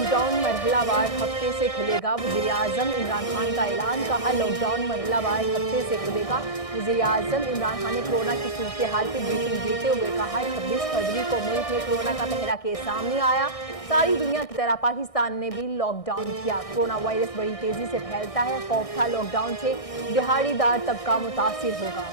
Lock down मरहलावार हफ्ते से खुलेगा। वज़ीर-ए-आज़म इमरान खान का ऐलान, कहा लॉक डाउन मरहलावार हफ्ते से खुलेगा। वज़ीर-ए-आज़म इमरान खान ने कोरोना की सूरत हाल पर ब्रीफिंग देते हुए कहा 26 फरवरी को मुल्क में कोरोना का पहला केस सामने आया। सारी दुनिया की तरह पाकिस्तान ने भी लॉकडाउन किया। कोरोना वायरस बड़ी तेजी से फैलता है, खौफ था लॉकडाउन से दिहाड़ीदार तबका मुतासिर होगा।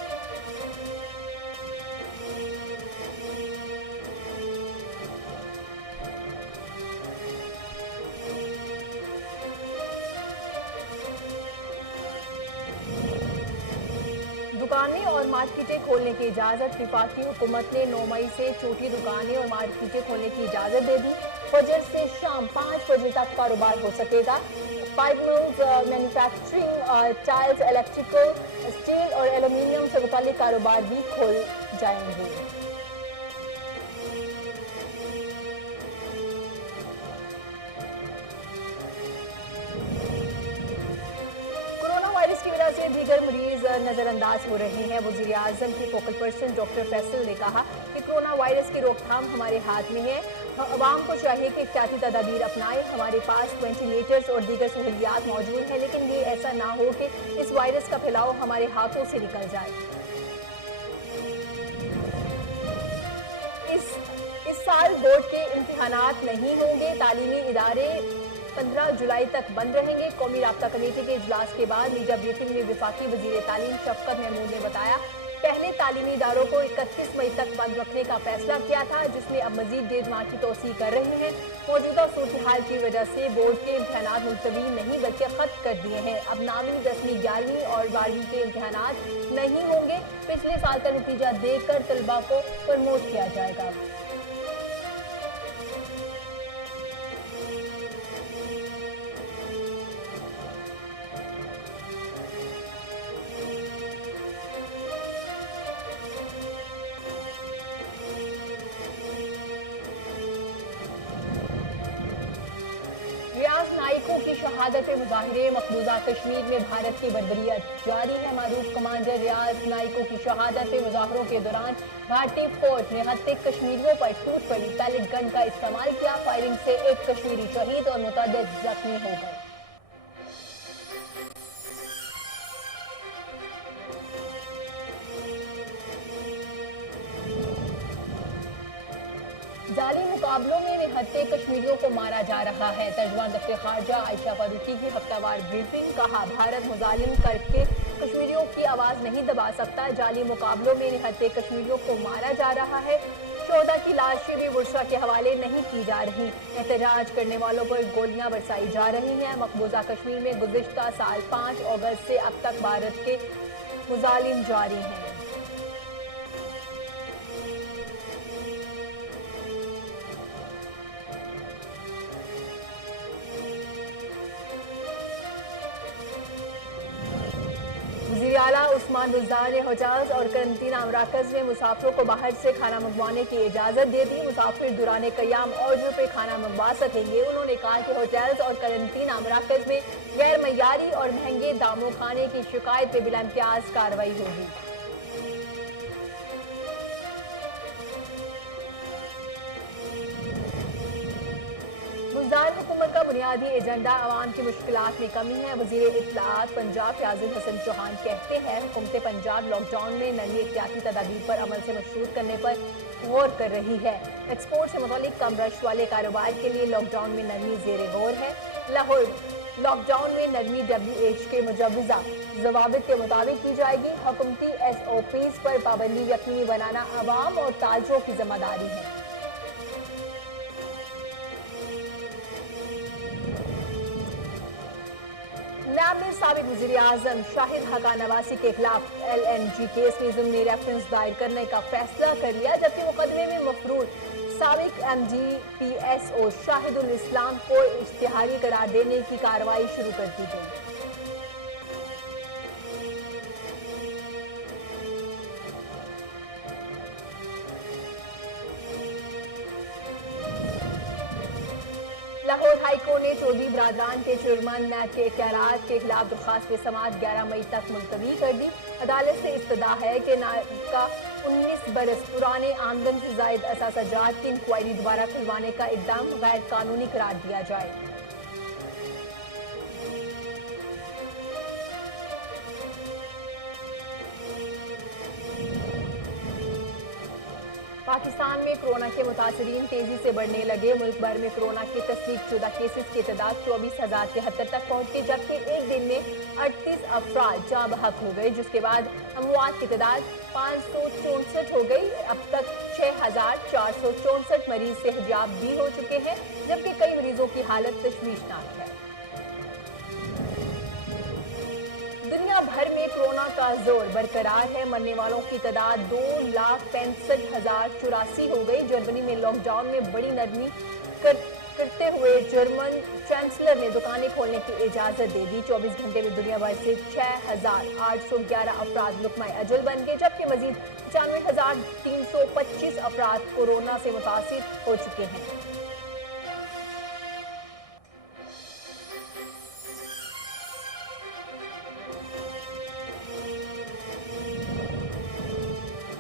दुकानें और मार्केटें खोलने की इजाजत, विफाकी हुकूमत ने 9 मई से छोटी दुकानें और मार्केटें खोलने की इजाजत दे दी। फजर से शाम 5 बजे तक कारोबार हो सकेगा। Pipe mills, manufacturing, tiles, electrical, steel और एल्यूमिनियम से मुताल्लिक कारोबार भी खोल जाएंगे। वायरस की वजह से दीगर मरीज नजरअंदाज हो रहे हैं। वज़ीर-ए-आज़म के फोकल पर्सन डॉक्टर फैसल ने कहा कि कोरोना वायरस की रोकथाम हमारे हाथ में है। अवाम को चाहिए कि एहतियाती तदाबीर अपनाएं। हमारे पास वेंटिलेटर्स और दीगर सहूलियात मौजूद हैं, लेकिन ये ऐसा ना हो कि इस वायरस का फैलाव हमारे हाथों से निकल जाए। इस साल बोर्ड के इम्तिहानात नहीं होंगे। तालीमी इदारे 15 जुलाई तक बंद रहेंगे। कौमी राब्ता कमेटी के इजलास के बाद मीडिया ब्रीफिंग में वफाकी वजीर तालीम शफकत महमूद ने बताया पहले तालीमी इदारों को 31 मई तक बंद रखने का फैसला किया था, जिसमें अब मजीद 1.5 माह की तोसी कर रहे हैं। मौजूदा सूरत हाल की वजह से बोर्ड के इम्तिहानात मुलतवी नहीं बल्कि खत्म कर दिए हैं। अब 9वीं, 10वीं, 11वीं और 12वीं के इम्तिहानात नहीं होंगे। पिछले साल का नतीजा देखकर तलबा को प्रमोट किया जाएगा। रियाज नाइको की शहादत मुजाहिरे, मकबूजा कश्मीर में भारत की बर्बरियत जारी है। मारूफ कमांडर रियाज नाइको की शहादत मुजाहरों के दौरान भारतीय फौज ने हत्या कश्मीरियों पर टूट पड़ी पैलेट गन का इस्तेमाल किया। फायरिंग से एक कश्मीरी शहीद और मुतअद्दिद जख्मी हो गए। जाली मुकाबलों में निहत्ते कश्मीरियों को मारा जा रहा है। तर्जुमान दफ्तर खारजा आयशा फारूकी की हफ्तावार ब्रीफिंग, कहा भारत मुजालिम करके कश्मीरियों की आवाज नहीं दबा सकता। जाली मुकाबलों में निहत्ते कश्मीरियों को मारा जा रहा है। शोहदा की लाशें भी वर्षा के हवाले नहीं की जा रही। एहतजाज करने वालों पर गोलियां बरसाई जा रही हैं। मकबूजा कश्मीर में गुज़िश्ता साल 5 अगस्त से अब तक भारत के मुजालिम जारी हैं। वज़ीर आला उस्मान बुज़दार ने होटल्स और करंतना मराकज़ में मुसाफिरों को बाहर से खाना मंगवाने की इजाज़त दे दी। मुसाफिर दुराने क़याम ऑर्डर पे खाना मंगवा सकेंगे। उन्होंने कहा कि होटल्स और करंतना मराकज़ में गैर मयारी और महंगे दामों खाने की शिकायत पे बिला इम्तियाज़ कार्रवाई होगी। बुज़दार हुकूमत का बुनियादी एजेंडा अवाम की मुश्किलात में कमी है। वज़ीर इत्तलाआत पंजाब फ़याज़ुल हसन चौहान कहते हैं हुकूमत पंजाब लॉकडाउन में नई एहतियाती तदाबीर पर अमल से मशरूत करने पर गौर कर रही है। एक्सपोर्ट से मुतालिक कम रश वाले कारोबार के लिए लॉकडाउन में नरमी ज़ेरे गौर है। लाहौर लॉकडाउन में नरमी WHO के मुजव्वज़ा ज़वाबित के मुताबिक की जाएगी। हुकूमती SOPs पर पाबंदी यकीनी बनाना अवाम और ताजरों की जिम्मेदारी है। नैब ने साबिक वज़ीर-ए-आज़म शाहिद हक़ान नवासी के खिलाफ LNG केस में ज़िम्नी रेफरेंस दायर करने का फैसला कर लिया, जबकि मुकदमे में मफरूर साबिक MD PSO शाहिदुल इस्लाम को इश्तिहारी करार देने की कार्रवाई शुरू कर दी गई। लाहौर ہائی کورٹ نے چودھری برادران کے چیئرمین کے اختیارات کے خلاف درخواست پر سماعت 11 مئی تک ملتوی کر دی۔ عدالت سے استدعا ہے کہ نائب کا 19 برس پرانے آمدن سے زائد اثاثہ جات کی انکوائری دوبارہ کھلوانے کا اقدام غیر قانونی قرار دیا جائے۔ پاکستان میں کورونا کے متاثرین تیزی سے بڑھنے لگے۔ ملک بھر میں کورونا کے تصدیق شدہ کیسز کی تعداد 24,073 تک پہنچ گئی، جبکہ ایک دن میں 38 افراد جاں بحق ہو گئے، جس کے بعد اموات کی تعداد 564 ہو گئی۔ اب تک 6,464 مریض صحتیاب بھی ہو چکے ہیں، جبکہ کئی مریضوں کی حالت تشویشناک ہے۔ دنیا بھر میں کورونا کا زور برقرار ہے۔ مرنے والوں کی تعداد 2,65,084 ہو گئی۔ جرمنی میں لاک ڈاؤن میں بڑی نرمی کرتے ہوئے جرمن چانسلر نے دکانیں کھولنے کی اجازت دے دی۔ 24 گھنٹے میں دنیا بھر سے 6,811 افراد لقمہ اجل بن گئے، جبکہ مزید 95,325 افراد کورونا سے متاثر ہو چکے ہیں۔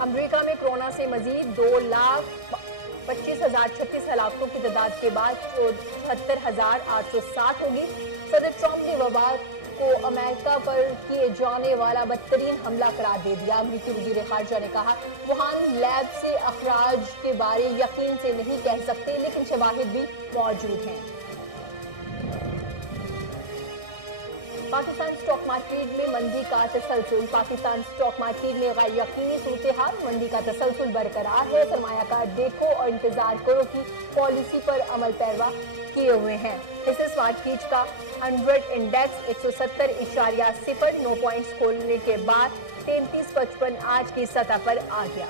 امریکہ میں کورونا سے مزید 2,25,036 ہلاکتوں کی تعداد کے بعد 74,807 ہوگی۔ صدر ٹرمپ نے وبا کو امریکہ پر کیے جانے والا بدترین حملہ قرار دے دیا۔ امریکی وزیر خارجہ نے کہا، ووہان لیب سے اخراج کے بارے یقین سے نہیں کہہ سکتے، لیکن شواہد بھی موجود ہیں۔ پاکستان سٹاک مارکیٹ میں مندی کا تسلسل۔ پاکستان سٹاک مارکیٹ میں غیر یقینی صورتحال، مندی کا تسلسل برقرار ہے۔ سرمایہ کار دیکھو اور انتظار کرو کی پالیسی پر عمل پیرا کیے ہوئے ہیں۔ حصص مارکیٹ کا 100 انڈیکس 170.0 9 پوائنٹس کھولنے کے بعد 33.55 آج کی سطح پر آ گیا۔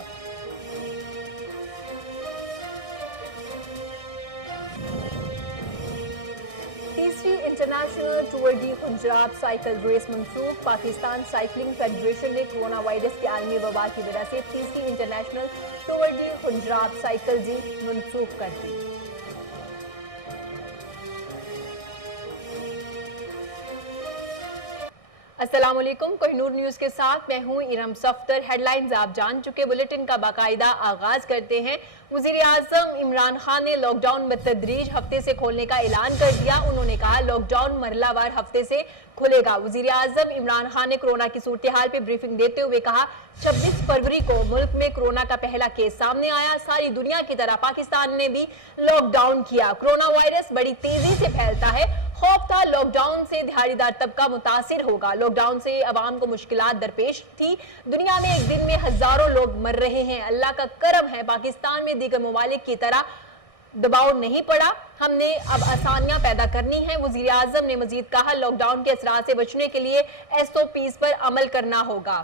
تیسری international tour de Punjab cycle race منسوخ۔ پاکستان سائیکلنگ فیڈریشن نے کورونا وائرس کے عالمی وبا کی وجہ سے تیسری international tour de Punjab cycle race منسوخ کر دی۔ السلام علیکم، کوہ نور نیوز کے ساتھ میں ہوں ارم صفدر۔ ہیڈ لائنز آپ جان چکے، بلیٹن کا باقاعدہ آغاز کرتے ہیں۔ وزیر اعظم عمران خان نے لاک ڈاؤن بتدریج ہفتے سے کھولنے کا اعلان کر دیا۔ انہوں نے کہا لاک ڈاؤن مرحلہ وار ہفتے سے کھلے گا۔ وزیر اعظم عمران خان نے کورونا کی صورتحال پہ بریفنگ دیتے ہوئے کہا، 26 فروری کو ملک میں کورونا کا پہلا کیس سامنے آیا۔ ساری دنیا کی طرح پاکستان نے بھی لاک ڈاؤن کیا۔ کورونا وائرس بڑی تیزی سے پھیلتا ہے، خوف تھا لاک ڈاؤن سے دہاڑی دار طبقہ متاثر ہوگا۔ لاک ڈاؤن سے عوام کو مشکلات درپیش تھی۔ دنیا میں ایک دن میں ہزاروں لوگ مر رہے ہیں۔ اللہ کا کرم ہے پاکستان میں دیگر ممالک کی طرح دباؤ نہیں پڑا، ہم نے اب آسانیاں پیدا کرنی ہیں۔ وزیر اعظم نے مزید کہا، لاک ڈاؤن کے اثرات سے بچنے کے لیے SOPs پر عمل کرنا ہوگا۔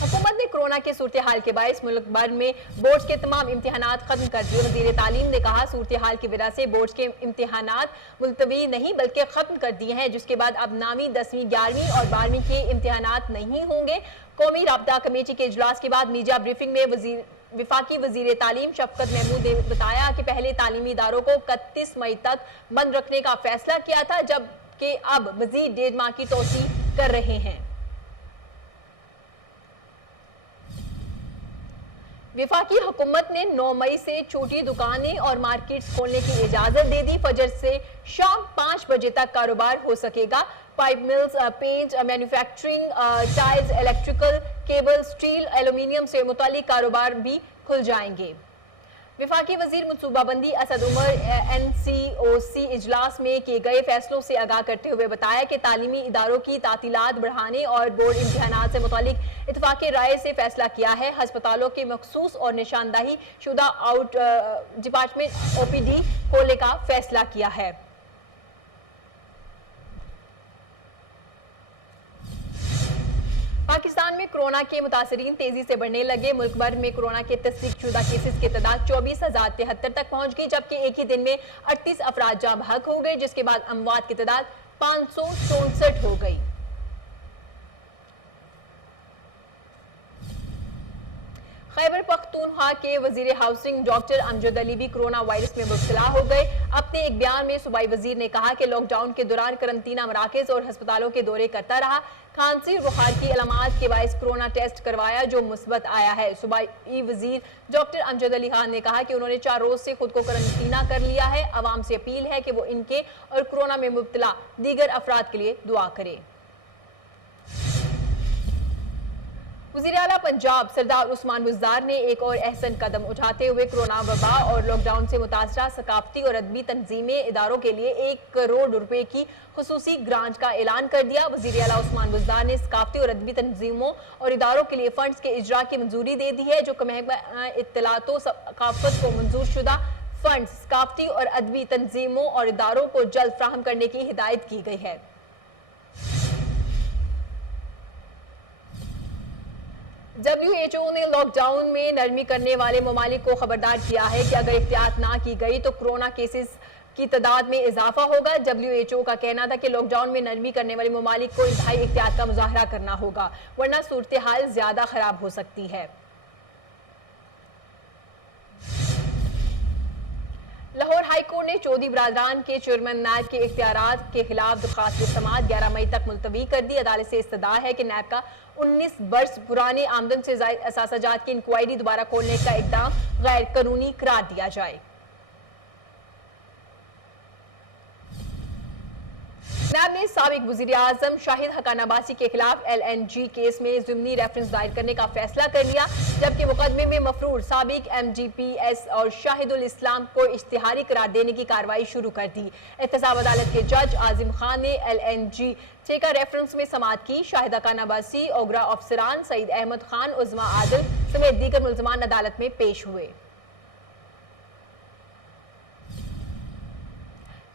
حکومت نے کورونا کے صورتحال کے باعث ملک بھر میں بورڈز کے تمام امتحانات ختم کر دیے۔ وزیر تعلیم نے کہا، صورتحال کی وجہ سے بورڈز کے امتحانات ملتوی نہیں بلکہ ختم کر دیے ہیں، جس کے بعد اب 9ویں، 10ویں، 11ویں اور 12ویں کے امتحانات نہیں ہوں گے۔ قومی رابطہ کمیٹی کے اجلاس کے بعد میڈیا بریفنگ میں وفاقی وزیر تعلیم شفقت محمود نے بتایا کہ پہلے تعلیمی اداروں کو 31 مئی تک بند رکھنے کا فیصلہ کیا تھا، جبکہ اب مزید 1.5 ماہ کی توسیع کر رہے ہیں۔ وفاقی حکومت نے 9 مئی سے چھوٹی دکانیں اور مارکیٹس کھولنے کی اجازت دے دی۔ فجر سے شام 5 بجے تک کاروبار ہو سکے گا۔ Pipe mills, paint manufacturing, tiles, electrical, cable, steel, aluminium سے متعلق کاروبار بھی کھل جائیں گے۔ وفاقی وزیر منصوبہ بندی اسد عمر NCOC اجلاس میں کیے گئے فیصلوں سے آگاہ کرتے ہوئے بتایا کہ تعلیمی اداروں کی تعطیلات بڑھانے اور بورڈ امتحانات سے متعلق اتفاق رائے سے فیصلہ کیا ہے۔ ہسپتالوں کے مخصوص اور نشاندہی شدہ آؤٹ ڈپارٹمنٹ OPD کھولنے کا فیصلہ کیا ہے۔ پاکستان میں کورونا کے متاثرین تیزی سے بڑھنے لگے۔ ملک بھر میں کورونا کے تصدیق شدہ کیسز کی تعداد 24,073 تک پہنچ گئی، جبکہ ایک ہی دن میں 38 افراد جاں بحق ہو گئے، جس کے بعد اموات کی تعداد 564 ہو گئی۔ खैबर पख्तूनख्वा के वजीर हाउसिंग डॉक्टर अमजद अली भी कोरोना वायरस में मुब्तला हो गए। अपने एक बयान में सूबाई वजीर ने कहा कि लॉकडाउन के दौरान करंतना मराकज और अस्पतालों के दौरे करता रहा। खांसी और बुखार की अलामात के बायस कोरोना टेस्ट करवाया जो मुस्बत आया है। सूबाई वजीर डॉक्टर अमजद अली खान ने कहा कि उन्होंने 4 रोज से खुद को करंतना कर लिया है। अवाम से अपील है कि वो इनके और कोरोना में मुब्तला दीगर अफराद के लिए दुआ करें। वज़ीर आला पंजाब सरदार उस्मान बुज़दार ने एक और अहसन कदम उठाते हुए कोरोना वबा और लॉकडाउन से मुतासरा सकाफती और अदबी तंजीमें इदारों के लिए 1 करोड़ रुपए की खुसूसी ग्रांट का ऐलान कर दिया। वज़ीर आला उस्मान बुज़दार ने सकाफती और अदबी तंजीमों और इदारों के लिए फंड्स के इजरा की मंजूरी दे दी है। जो महकमा इत्तलात व सकाफत को मंजूर शुदा फंड्स सकाफती और अदबी तंजीमों और इदारों को जल्द फ्राहम करने की हिदायत की गई है। WHO ने लॉकडाउन में नरमी करने वाले ममालिक को खबरदार किया है कि अगर एहतियात ना की गई तो कोरोना केसेस की तादाद में इजाफा होगा। WHO का कहना था कि लॉकडाउन में नरमी करने वाले ममालिक को इंतहाई एहतियात का मुजाहरा करना होगा वरना सूरत हाल ज्यादा खराब हो सकती है। लाहौर हाई कोर्ट ने चौधरी बरादरान के चेयरमैन नैब के इख्तियारात के खिलाफ दरख्वास्त की समाअत 11 मई तक मुलतवी कर दी। अदालत से इस्तदा है कि नैब का 19 बरस पुराने आमदन से ज़ायद असासाजात की इंक्वायरी दोबारा खोलने का इक़दाम गैर कानूनी करार दिया जाए। नैब ने साबिक वज़ीर आज़म शाहिद हक़ान अब्बासी के खिलाफ LNG केस में ज़िमनी रेफरेंस दायर करने का फैसला कर लिया, जबकि मुकदमे में मफरूर साबिक MGPS और शाहिदुल इस्लाम को इश्तिहारी करार देने की कार्रवाई शुरू कर दी। एहतसाब अदालत के जज आजिम खान ने LNG ठेका रेफरेंस में समाअत की। शाहिद हक़ान अब्बासी, ओगरा अफसरान सईद अहमद खान, उज़मा आदिल समेत दीगर मुल्ज़मान अदालत में पेश हुए।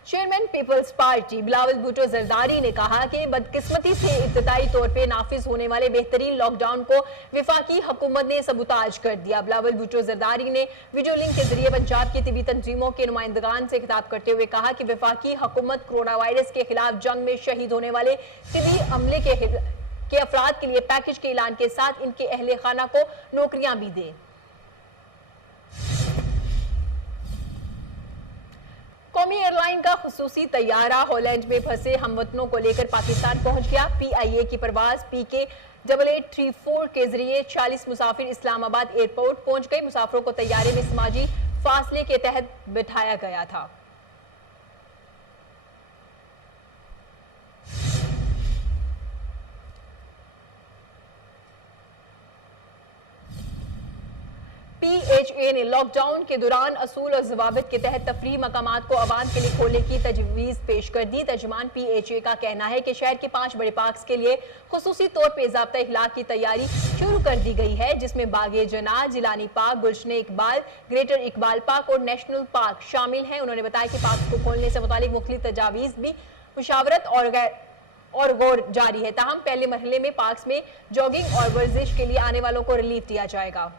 चेयरमैन पीपल्स पार्टी बिलावल भुट्टो जरदारी ने कहा कि बदकिस्मती से इब्तदाई तौर पे नाफिज होने वाले बेहतरीन लॉकडाउन को विफाकी हुकूमत ने सबूताज कर दिया। बिलावल भुट्टो जरदारी ने वीडियो लिंक के जरिए पंजाब की तिबी तंजीमों के नुमाइंदगान से खिताब करते हुए कहा कि विफाकी हुकूमत कोरोना वायरस के खिलाफ जंग में शहीद होने वाले तिबी अमले के अफराद के लिए पैकेज के ऐलान के साथ इनके अहले खाना को नौकरियां भी दे। कौमी एयरलाइन का खुसूसी तैयारा हॉलैंड में फंसे हमवतनों को लेकर पाकिस्तान पहुंच गया। PIA की परवाज PK 8834 के जरिए 40 मुसाफिर इस्लामाबाद एयरपोर्ट पहुंच गए। मुसाफिरों को तैयारे में समाजी फासले के तहत बिठाया गया था। PHA ने लॉकडाउन के दौरान असूल और ज़वाबित के तहत तफरीह मकामात को आवाम के लिए खोलने की तजवीज़ पेश कर दी। तर्जुमान PHA का कहना है कि शहर के 5 बड़े पार्क्स के लिए खुसूसी तौर पर ज़ाब्ता इखलाक की तैयारी शुरू कर दी गई है, जिसमें Bagh-e Jinnah, Jilani park, Gulshan-e Iqbal, greater Iqbal park और नेशनल पार्क शामिल हैं। उन्होंने बताया कि पार्क को खोलने से मुतालिक मुख्तलिफ तजावीज़ भी मुशावरत और गौर जारी है। ताहम पहले मरहले में पार्क्स में जॉगिंग और वर्जिश के लिए आने वालों को रिलीफ दिया जाएगा।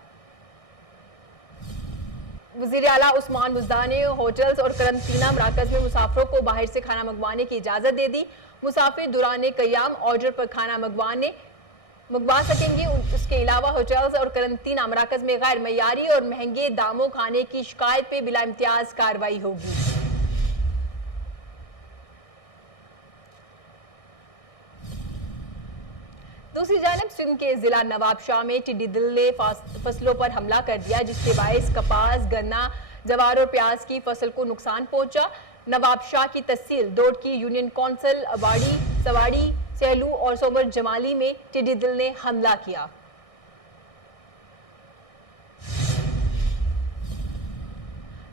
वज़ीर आला उस्मान बुज़दार ने होटल्स और करंतना मराकज़ में मुसाफिरों को बाहर से खाना मंगवाने की इजाज़त दे दी। मुसाफिर दौरान क़याम ऑर्डर पर खाना मंगवा सकेंगे। उसके अलावा होटल्स और करंतना मराकज़ में गैर मयारी और महंगे दामों खाने की शिकायत पे बिला इम्तियाज कार्रवाई होगी। दूसरी जानब सिंध के जिला नवाबशाह में टिड्डी दल ने फसलों पर हमला कर दिया, जिसके बायस कपास, गन्ना, जवार और प्याज की फसल को नुकसान पहुंचा। नवाबशाह की तहसील दोड की यूनियन कौंसिल अबाड़ी, सवाड़ी, सहलू और सोमर जमाली में टिड्डी दल ने हमला किया।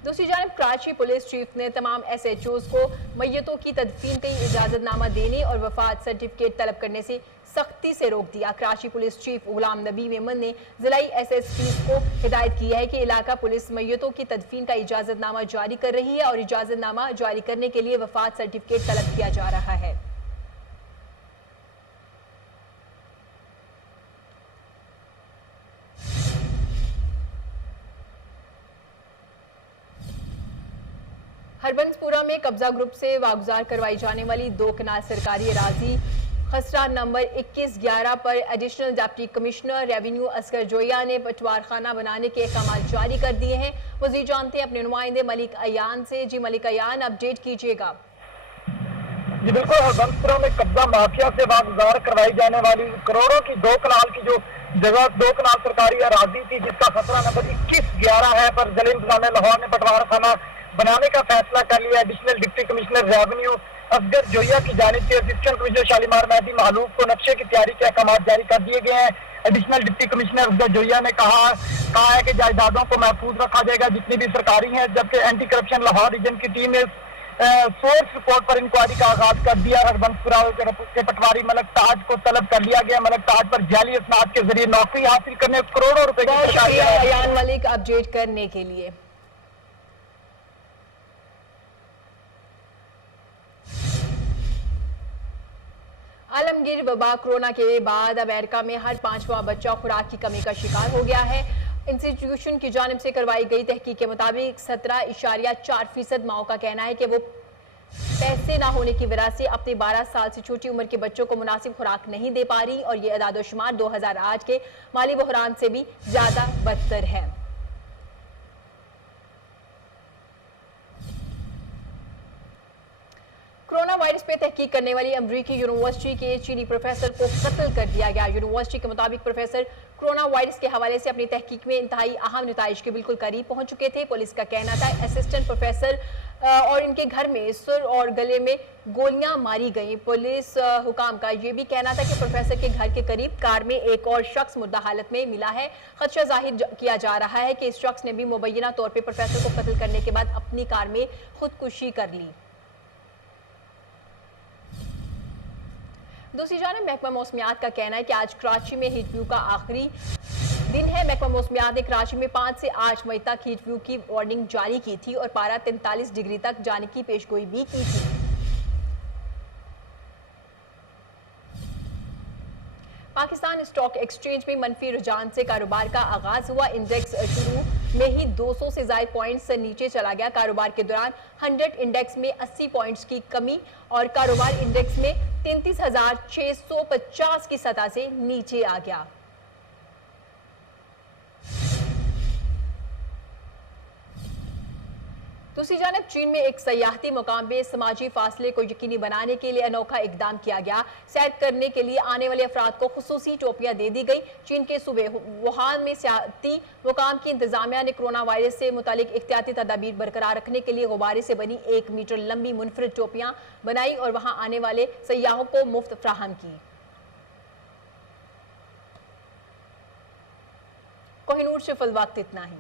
दूसरी जानब कराची पुलिस चीफ ने तमाम SHOs को मैयतों की तदफीन का इजाजतनामा देने और वफात सर्टिफिकेट तलब करने से सख्ती से रोक दिया। कराची पुलिस चीफ गुलाम नबी मेमन ने जिलाई SSPs को हिदायत की है कि इलाका पुलिस मैयतों की तदफीन का इजाजतनामा जारी कर रही है और इजाजतनामा जारी करने के लिए वफात सर्टिफिकेट तलब किया जा रहा है। हरबंसपुरा में कब्जा ग्रुप से वागुजार करवाई जाने वाली 2 कनाल सरकारी अराजी खसरा नंबर 2111 पर additional deputy commissioner revenue Asghar Joya ने पटवारखाना बनाने के अहकाम जारी कर दिए हैं। वज़ीर जानते हैं अपने नुमाइंदे मलिक अयान से। जी मलिक अयान, अपडेट कीजिएगा। जी बिल्कुल, हरबंसपुरा में कब्जा माफिया से वागुजार करवाई जाने वाली करोड़ों की 2 कनाल की जो जगह 2 कनाल सरकारी अराजी थी, जिसका खसरा नंबर 2111 है, पर ज़िला इंतज़ामिया लाहौर ने पटवारखाना बनाने का फैसला कर लिया। Additional deputy commissioner revenue Asghar Joya की जानिब से असिस्टेंट कमिश्नर शालीमार मेहदी मालूफ को नक्शे की तैयारी के अहकाम जारी कर दिए गए हैं। Additional deputy commissioner Asghar Joya ने कहा है कि जायदादों को महफूज रखा जाएगा जितनी भी सरकारी हैं, जबकि एंटी करप्शन लाहौर रीजन की टीम ने सोर्स रिपोर्ट पर इंक्वायरी का आगाज कर दिया। हरबंसपुरा के पटवारी मलक ताज को तलब कर लिया गया। मलक ताज पर जाली असनाद के जरिए नौकरी हासिल करने करोड़ों रुपए की सरकारी अयान मलिक अपडेट करने के लिए। आलमगीर वबा कोरोना के बाद अमेरिका में हर 5वां बच्चा खुराक की कमी का शिकार हो गया है। इंस्टीट्यूशन की जानिब से करवाई गई तहकीक के मुताबिक 17.4% माओ का कहना है कि वो पैसे ना होने की वजह से अपने 12 साल से छोटी उम्र के बच्चों को मुनासिब खुराक नहीं दे पा रही, और ये अदाद-ओ-शुमार 2008 के माली बहरान से भी ज्यादा बदतर है। कोरोना वायरस पे तहकीक करने वाली अमरीकी यूनिवर्सिटी के चीनी प्रोफेसर को कत्ल कर दिया गया। यूनिवर्सिटी के मुताबिक प्रोफेसर कोरोना वायरस के हवाले से अपनी तहकीक में इंतहाई अहम नताइज के बिल्कुल करीब पहुंच चुके थे। पुलिस का कहना था असिस्टेंट प्रोफेसर और इनके घर में सिर और गले में गोलियां मारी गई। पुलिस हुकाम का यह भी कहना था कि प्रोफेसर के घर के करीब कार में एक और शख्स मुर्दा हालत में मिला है। खदशा जाहिर किया जा रहा है कि इस शख्स ने भी मुबैना तौर पर प्रोफेसर को कत्ल करने के बाद अपनी कार में खुदकुशी कर ली। दूसरी जानब महकमा मौसमियात का कहना है कि आज कराची में हीट व्यू का आखिरी दिन है। महकमा मौसमियात ने कराची में 5 से 8 मई तक हीट व्यू की वार्निंग जारी की थी और पारा 43 डिग्री तक जाने की पेशगोई भी की थी। पाकिस्तान स्टॉक एक्सचेंज में मनफी रुझान से कारोबार का आगाज हुआ। इंडेक्स शुरू में ही 200 से ज्यादा पॉइंट्स नीचे चला गया। कारोबार के दौरान 100 इंडेक्स में 80 पॉइंट्स की कमी और कारोबार इंडेक्स में 33,650 की सतह से नीचे आ गया। दूसरी जानब चीन में एक सयाहती मुकाम पे समाजी फासले को यकीनी बनाने के लिए अनोखा इकदाम किया गया। सैर करने के लिए आने वाले अफराद को खुसूसी टोपियां दे दी गई। चीन के सूबे वुहान में सयाहती मुकाम की इंतजामिया ने कोरोना वायरस से मुतालिक एहतियाती तदाबीर बरकरार रखने के लिए गुब्बारे से बनी 1 मीटर लंबी मुनफरिद टोपियां बनाई और वहां आने वाले सयाहों को मुफ्त फराहम की। कोहिनूर से फिल वक्त इतना ही।